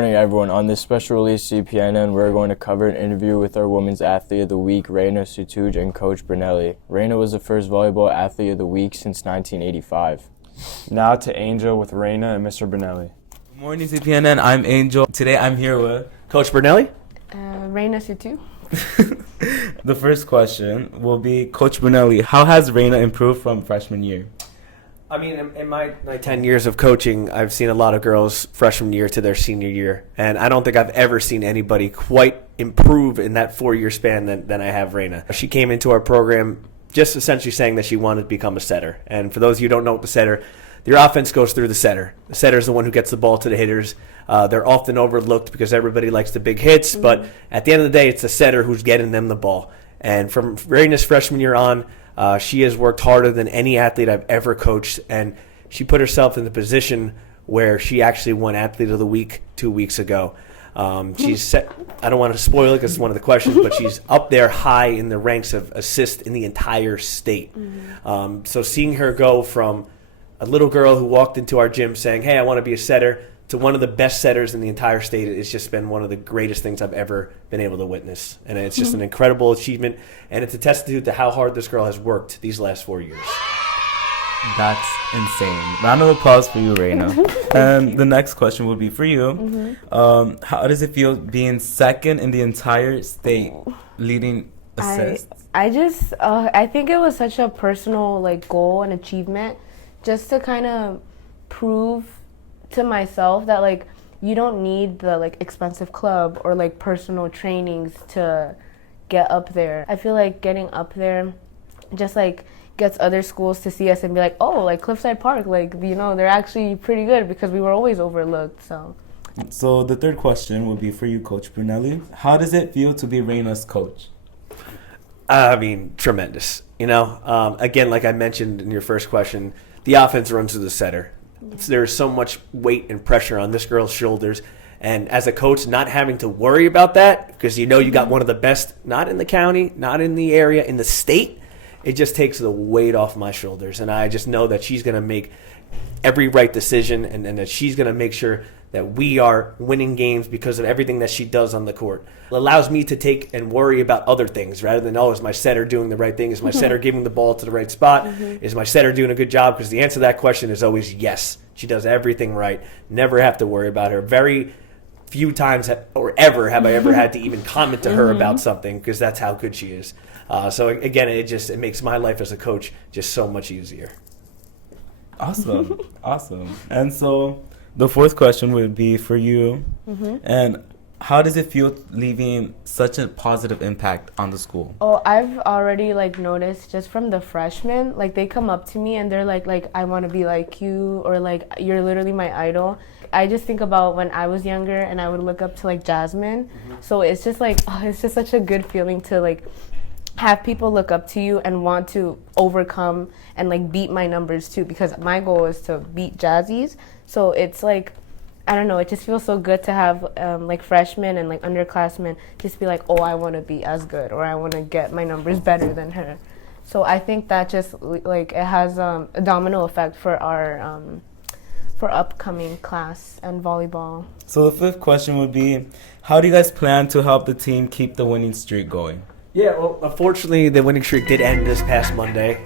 morning, everyone. On this special release CPNN, we're going to cover an interview with our Women's Athlete of the Week, Reyna Sutuj, and Coach Brunelli. Reyna was the first Volleyball Athlete of the Week since 1985. Now to Angel with Reyna and Mr. Brunelli. Good morning, CPNN. I'm Angel. Today I'm here with Coach Brunelli. Reyna Sutuj. The first question will be, Coach Brunelli, how has Reyna improved from freshman year? I mean, in my 10 years of coaching, I've seen a lot of girls freshman year to their senior year, and I don't think I've ever seen anybody quite improve in that 4-year span than I have Reyna. She came into our program just essentially saying that she wanted to become a setter. And for those of you who don't know what the setter, your offense goes through the setter. The setter is the one who gets the ball to the hitters. They're often overlooked because everybody likes the big hits, but at the end of the day, it's the setter who's getting them the ball. And from Reyna's freshman year on, she has worked harder than any athlete I've ever coached, and she put herself in the position where she actually won Athlete of the Week 2 weeks ago. She's set, I don't want to spoil it because it's one of the questions, but she's up there high in the ranks of assists in the entire state. So seeing her go from a little girl who walked into our gym saying, hey, I want to be a setter, to one of the best setters in the entire state, it's just been one of the greatest things I've ever been able to witness. And it's just an incredible achievement, and it's a testament to how hard this girl has worked these last 4 years. That's insane. Round of applause for you, Reyna. And the next question would be for you. How does it feel being second in the entire state leading assists? I think it was such a personal goal and achievement, just to kind of prove to myself that you don't need the expensive club or personal trainings to get up there. I feel like getting up there just gets other schools to see us and be like, oh, Cliffside Park, they're actually pretty good, because we were always overlooked. So the third question would be for you, Coach Brunelli. How does it feel to be Reyna's coach? I mean, tremendous. Again, like I mentioned in your first question, the offense runs through the setter. There's so much weight and pressure on this girl's shoulders, and as a coach, not having to worry about that, because you got one of the best, not in the county, not in the area, in the state, it just takes the weight off my shoulders. And I just know that she's going to make every right decision, and that she's going to make sure that we are winning games because of everything that she does on the court. It allows me to take and worry about other things rather than, is my setter doing the right thing? Is my setter giving the ball to the right spot? Is my setter doing a good job? Because the answer to that question is always yes. She does everything right. Never have to worry about her. Very few times or ever have I ever had to even comment to her about something, because that's how good she is. So again, it makes my life as a coach just so much easier. Awesome. Awesome. And so the fourth question would be for you. And how does it feel leaving such a positive impact on the school? Oh, I've already noticed just from the freshmen, they come up to me and they're like I want to be like you, or you're literally my idol. I just think about when I was younger and I would look up to Jasmine. So it's just it's just such a good feeling to have people look up to you and want to overcome and beat my numbers too, because my goal is to beat Jazzy's. So it's I don't know, it just feels so good to have freshmen and underclassmen just be oh, I want to be as good, or I want to get my numbers better than her. So I think that just it has a domino effect for our for upcoming class and volleyball. So the fifth question would be, how do you guys plan to help the team keep the winning streak going? Yeah, well, unfortunately, the winning streak did end this past Monday.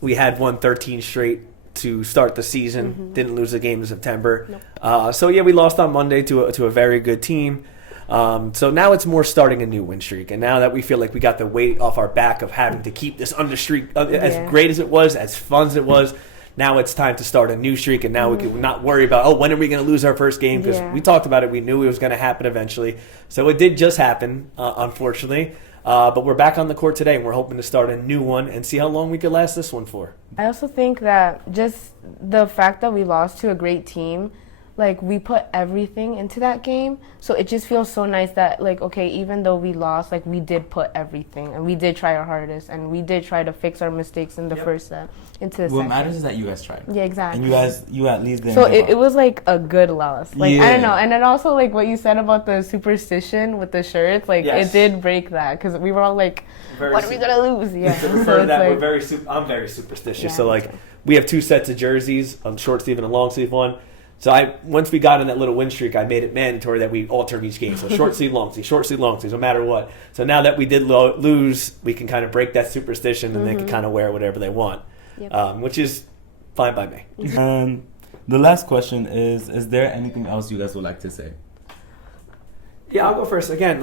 We had won 13 straight to start the season. Didn't lose a game in September. Nope. So yeah, we lost on Monday to a very good team. So now it's more starting a new win streak, and now that we feel like we got the weight off our back of having to keep this under streak, as great as it was, as fun as it was, now it's time to start a new streak, and now we can not worry about, when are we going to lose our first game, because we talked about it, we knew it was going to happen eventually. So it did just happen, unfortunately. But we're back on the court today, and we're hoping to start a new one and see how long we could last this one for. I also think that just the fact that we lost to a great team, we put everything into that game. So it just feels so nice that, okay, even though we lost, we did put everything, and we did try our hardest, and we did try to fix our mistakes in the first set into the second. What matters is that you guys tried. Yeah, exactly. And you at least didn't. So it was a good loss. I don't know. And then also what you said about the superstition with the shirts, it did break that, because we were all what are we gonna lose? Yeah. To refer to that, I'm very superstitious. So we have 2 sets of jerseys, short sleeve and a long sleeve one. So once we got on that little win streak, I made it mandatory that we alter each game. So short sleeve, long sleeve, short sleeve, long sleeve, no matter what. So now that we did lose, we can kind of break that superstition and they can kind of wear whatever they want, which is fine by me. And the last question is there anything else you guys would like to say? Yeah, I'll go first. Again,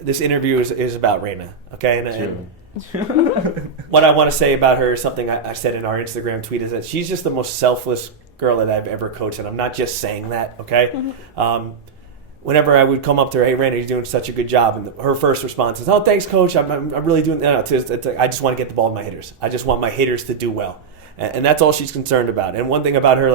this interview is about Reyna, okay? And what I want to say about her is something I said in our Instagram tweet, is that she's just the most selfless girl that I've ever coached, and I'm not just saying that, okay? Whenever I would come up to her, hey, Reyna, you're doing such a good job, and her first response is, oh, thanks, coach. I'm really doing. No, I just want to get the ball to my hitters. I just want my hitters to do well, and that's all she's concerned about. And one thing about her,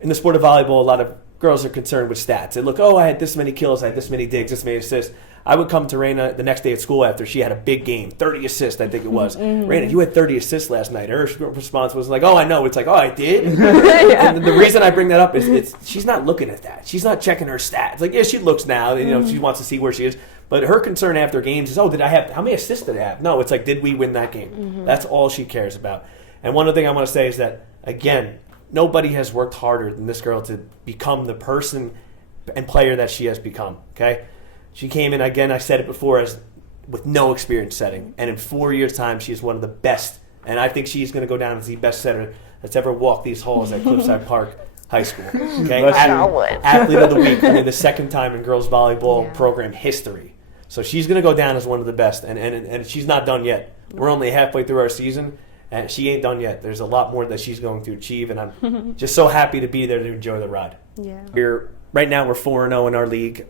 in the sport of volleyball, a lot of girls are concerned with stats. They look, oh, I had this many kills, I had this many digs, this many assists. I would come to Reyna the next day at school after she had a big game, 30 assists, I think it was. Reyna, you had 30 assists last night. Her response was like, oh, I know. It's like, oh, I did? And the reason I bring that up is she's not looking at that. She's not checking her stats. Like, yeah, she looks now. She wants to see where she is. But her concern after games is, oh, how many assists did I have? No, it's like, did we win that game? That's all she cares about. And one other thing I want to say is that, again, nobody has worked harder than this girl to become the person and player that she has become, okay? She came in, again, I said it before, with no experience setting. And in 4 years' time, she's one of the best. And I think she's going to go down as the best setter that's ever walked these halls at Cliffside Park High School. Okay? Athlete of the Week, only the second time in girls volleyball program history. So she's going to go down as one of the best. And she's not done yet. We're only halfway through our season, and she ain't done yet. There's a lot more that she's going to achieve, and I'm just so happy to be there to enjoy the ride. Yeah. Right now, we're 4-0 in our league.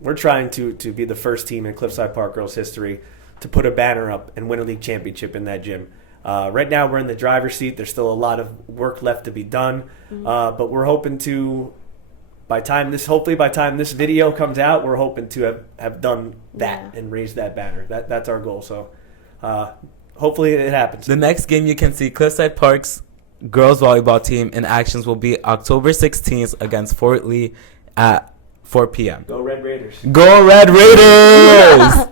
We're trying to be the first team in Cliffside Park girls history to put a banner up and win a league championship in that gym. Right now, we're in the driver's seat. There's still a lot of work left to be done, but we're hoping to, by time this video comes out, we're hoping to have done that and raise that banner. That's our goal. So hopefully it happens. The next game you can see Cliffside Park's girls volleyball team in actions will be October 16th against Fort Lee at 4 p.m. Go Red Raiders. Go Red Raiders!